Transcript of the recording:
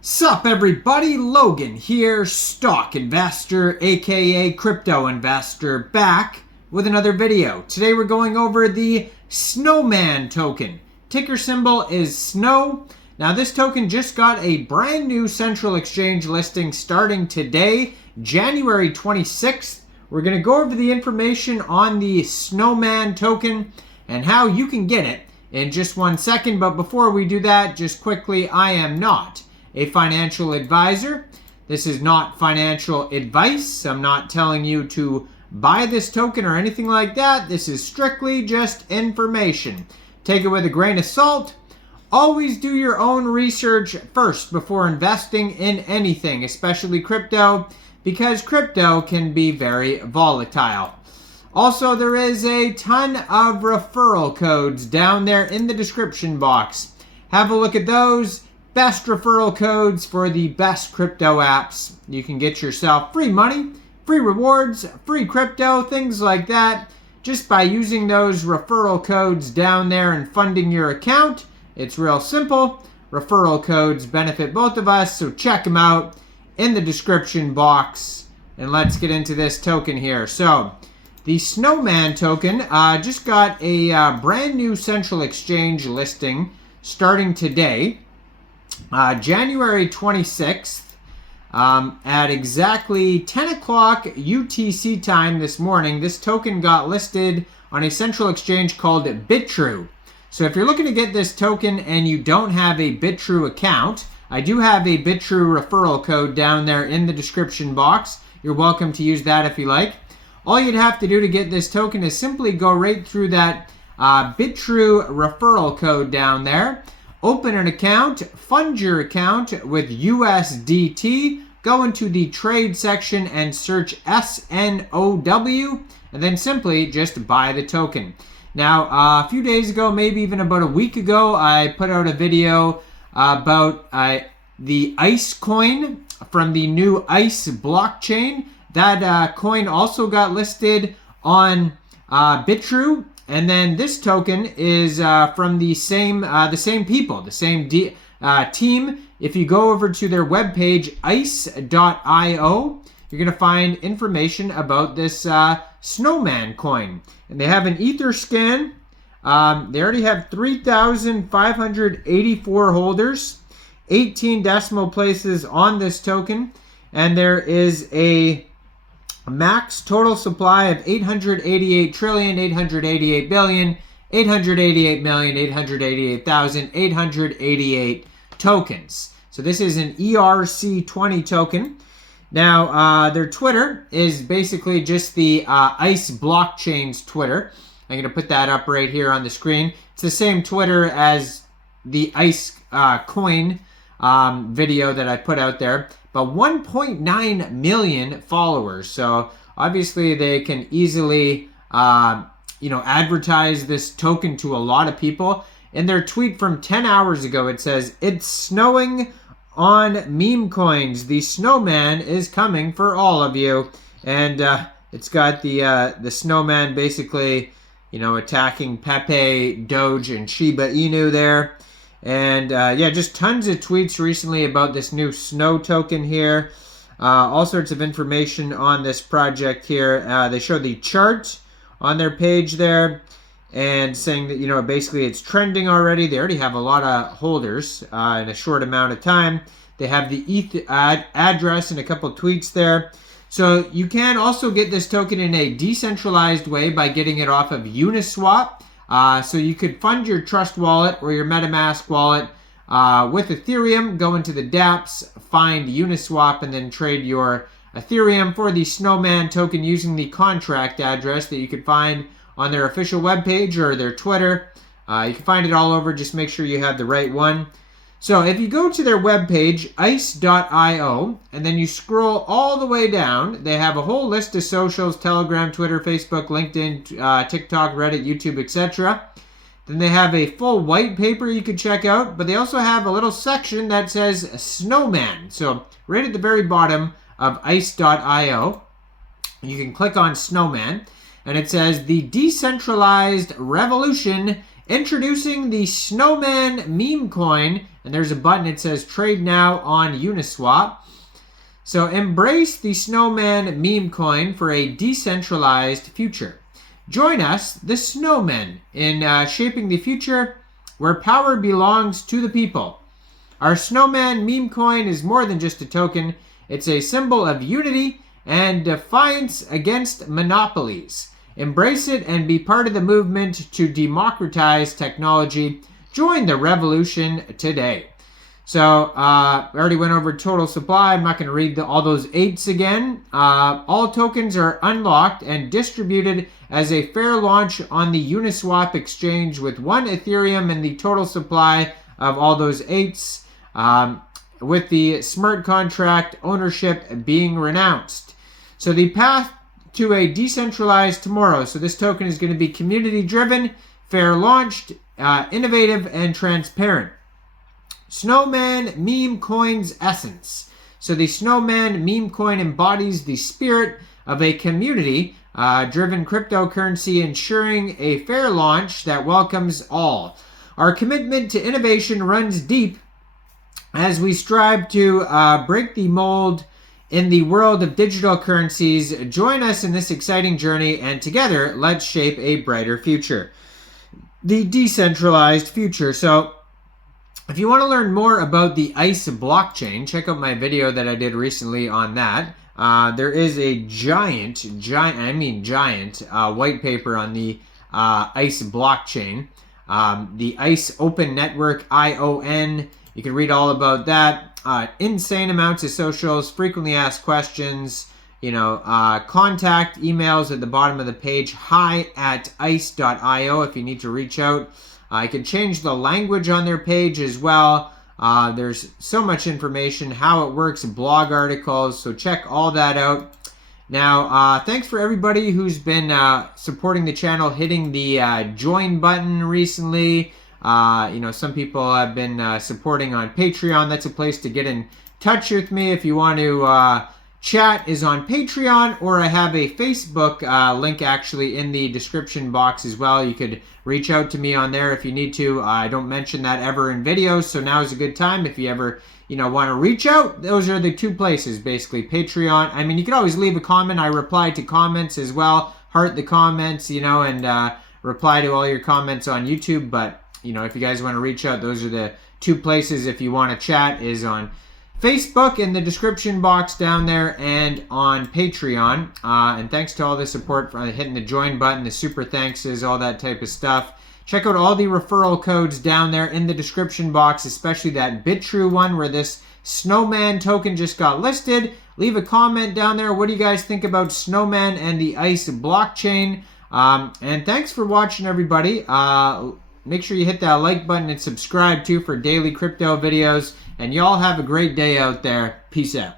Sup everybody, Logan here, stock investor aka crypto investor, back with another video. Today we're going over the Snowman token. Ticker symbol is SNOW. Now this token just got a brand new central exchange listing starting today, January 26th. We're going to go over the information on the Snowman token and how you can get it in just 1 second. But before we do that, just quickly, I am not a financial advisor. This is not financial advice. I'm not telling you to buy this token or anything like that. This is strictly just information. Take it with a grain of salt. Always do your own research first before investing in anything, especially crypto, because crypto can be very volatile. Also, there is a ton of referral codes down there in the description box. Have a look at those. Best referral codes for the best crypto apps. You can get yourself free money, free rewards, free crypto, things like that, just by using those referral codes down there and funding your account. It's real simple. Referral codes benefit both of us, so check them out in the description box. And let's get into this token here. So, the Snowman token just got a brand new central exchange listing starting today. January 26th, at exactly 10 o'clock UTC time this morning, this token got listed on a central exchange called Bitrue. So if you're looking to get this token and you don't have a Bitrue account, I do have a Bitrue referral code down there in the description box. You're welcome to use that if you like. All you'd have to do to get this token is simply go right through that Bitrue referral code down there. Open an account, fund your account with USDT, go into the trade section and search SNOW, and then simply just buy the token. Now, a few days ago, maybe even about a week ago, I put out a video about the ICE coin from the new ICE blockchain. That coin also got listed on Bitrue. And then this token is from the same people, the same team. If you go over to their webpage, ice.io, you're going to find information about this Snowman coin. And they have an Ether scan. They already have 3,584 holders, 18 decimal places on this token. And there is a max total supply of 888,888,888,888 tokens. So this is an ERC20 token. Now, their Twitter is basically just the ICE blockchain's Twitter. I'm going to put that up right here on the screen. It's the same Twitter as the ICE coin video that I put out there. But 1.9 million followers. So obviously they can easily, advertise this token to a lot of people. In their tweet from 10 hours ago, it says, "It's snowing on meme coins. The Snowman is coming for all of you." And it's got the Snowman basically, attacking Pepe, Doge, and Shiba Inu there. And just tons of tweets recently about this new SNOW token here. All sorts of information on this project here. They show the chart on their page there and saying that, basically it's trending already. They already have a lot of holders in a short amount of time. They have the ETH address and a couple tweets there. So you can also get this token in a decentralized way by getting it off of Uniswap. So you could fund your Trust wallet or your MetaMask wallet with Ethereum, go into the dApps, find Uniswap, and then trade your Ethereum for the Snowman token using the contract address that you could find on their official webpage or their Twitter. You can find it all over. Just make sure you have the right one. So if you go to their webpage, ice.io, and then you scroll all the way down, they have a whole list of socials: Telegram, Twitter, Facebook, LinkedIn, TikTok, Reddit, YouTube, etc. Then they have a full white paper you can check out, but they also have a little section that says Snowman. So right at the very bottom of ice.io, you can click on Snowman, and it says, "The decentralized revolution Introducing the Snowman meme coin, and there's a button that says trade now on Uniswap. So embrace the Snowman meme coin for a decentralized future. Join us, the Snowmen, in shaping the future where power belongs to the people. Our Snowman meme coin is more than just a token. It's a symbol of unity and defiance against monopolies. Embrace it and be part of the movement to democratize technology. Join the revolution today. So, I already went over total supply. I'm not going to read all those 8s again. All tokens are unlocked and distributed as a fair launch on the Uniswap exchange with 1 Ethereum in the total supply of all those 8s, with the smart contract ownership being renounced. So the path to a decentralized tomorrow. So this token is going to be community driven, fair launched, innovative, and transparent. Snowman meme coin's essence. So the Snowman meme coin embodies the spirit of a community driven cryptocurrency, ensuring a fair launch that welcomes all. Our commitment to innovation runs deep as we strive to break the mold in the world of digital currencies. Join us in this exciting journey, and together let's shape a brighter future. The decentralized future. So if you want to learn more about the ICE blockchain, check out my video that I did recently on that. There is a giant white paper on the ICE blockchain. The ICE Open Network, ION. You can read all about that. Insane amounts of socials, frequently asked questions, contact emails at the bottom of the page, hi@ice.io if you need to reach out. I can change the language on their page as well. There's so much information, how it works, blog articles, so check all that out. Now, thanks for everybody who's been supporting the channel, hitting the join button recently. Some people have been supporting on Patreon. That's a place to get in touch with me if you want to chat, is on Patreon, or I have a Facebook link actually in the description box as well. You could reach out to me on there if you need to. I don't mention that ever in videos, so now is a good time if you ever want to reach out. Those are the 2 places, basically. Patreon. I mean, you can always leave a comment. I reply to comments as well. Heart the comments, and reply to all your comments on YouTube. But if you guys want to reach out, those are the 2 places. If you want to chat, is on Facebook in the description box down there, and on Patreon. And thanks to all the support for hitting the join button, the super thankses, all that type of stuff. Check out all the referral codes down there in the description box, especially that Bitrue one where this Snowman token just got listed. Leave a comment down there. What do you guys think about Snowman and the ICE blockchain? And thanks for watching, everybody. Make sure you hit that like button and subscribe too for daily crypto videos. And y'all have a great day out there. Peace out.